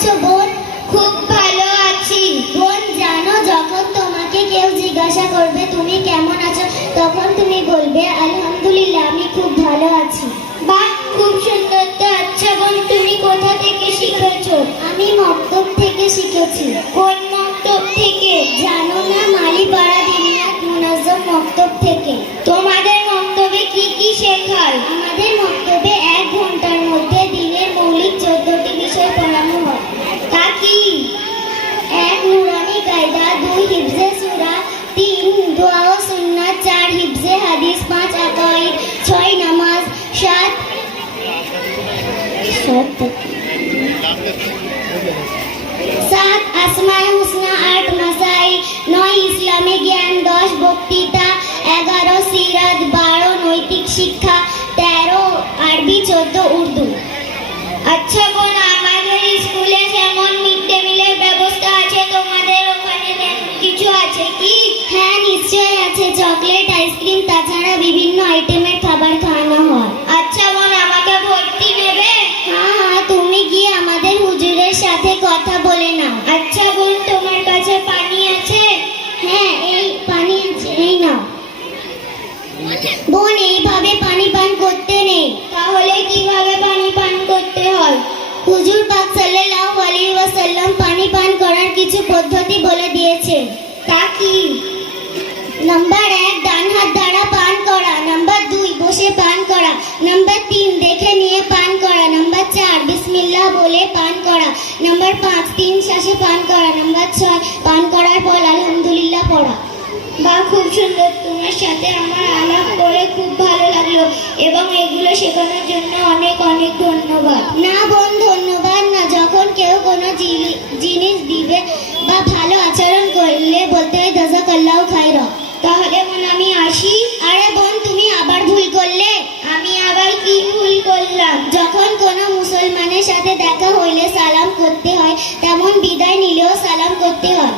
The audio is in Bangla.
আছো বোন? খুব ভালো আছি। বোন, জানো, যখন তোমাকে কেউ জিজ্ঞাসা করবে, তুমি কেমন আছো? তখন তুমি বলবে, আলহামদুলিল্লাহ, আমি খুব ভালো আছি। বা, খুব সুন্দর তো আচ্ছা বোন, তুমি কোথা থেকে শিখেছো? আমি মক্তব থেকে শিখেছি। কোন মক্তব থেকে? জানো না? সাত আসমায় হুসনা, আট মাসাই, নয় ইসলামী জ্ঞান, দশ বক্তৃতা, এগারো সিরাত, বারো নৈতিক শিক্ষা, তেরো আরবি, চোদ্দ উর্দু। আচ্ছা বোন, আমাদের স্কুলে যেমন মিড ডে মিলের ব্যবস্থা আছে, তোমাদের ওখানে কিছু আছে কি? হ্যাঁ নিশ্চয়ই আছে, চকলেট বোন, এইভাবে পানি পান করতে নেই। তাহলে কীভাবে পানি পান করতে হয়? হুজুর পাক সাল্লাল্লাহু আলাইহি ওয়াসাল্লাম পানি পান করার কিছু পদ্ধতি বলে দিয়েছেন তা কি? নাম্বার এক, ডান হাত দ্বারা পান করা। নাম্বার দুই, বসে পান করা। নাম্বার তিন, দেখে নিয়ে পান করা। নাম্বার চার, বিসমিল্লাহ বলে পান করা। নাম্বার পাঁচ, তিন শ্বাসে পান করা। নাম্বার ছয়, পান করার পর বা খুব সুন্দর তোমার সাথে আমার আলাপ করে খুব ভালো লাগল এবং এগুলো শেখানোর জন্য অনেক অনেক ধন্যবাদ। না বোন ধন্যবাদ না। যখন কেউ কোনো জিনিস দিবে বা ভালো আচরণ করলে বলতে হয় দাজা কাল্লাও খাই তাহলে বোন আমি আসি? আরে বোন তুমি আবার ভুল করলে। আমি আবার কি ভুল করলাম? যখন কোনো মুসলমানের সাথে দেখা হইলে সালাম করতে হয় তেমন বিদায় নিলেও সালাম করতে হয়।